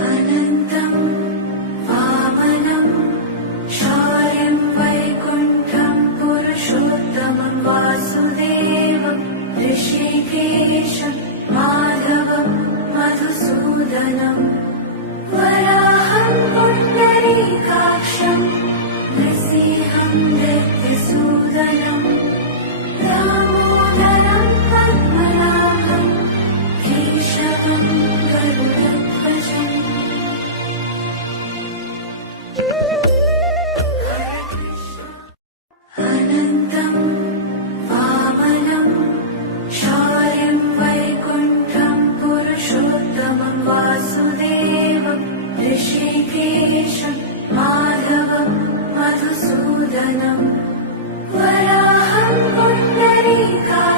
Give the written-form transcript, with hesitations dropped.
अनन्तं वामनं शौर्यं वैकुण्ठं पुरुषोत्तमं वासुदेवं ऋषिकेशं माधवं मधुसूदनं वराहं पुण्डरीकाक्षं नृसिंहं दैत्यसूदनं दामोदरं पद्मनाभं केशवं गरुडध्वजम्। अनन्तं वामनं शौर्यं वैकुण्ठं पुरुषोत्तमं वासुदेवं ऋषिकेशं माधवं मधुसूदनं वराहं पुण्डरीकाक्षं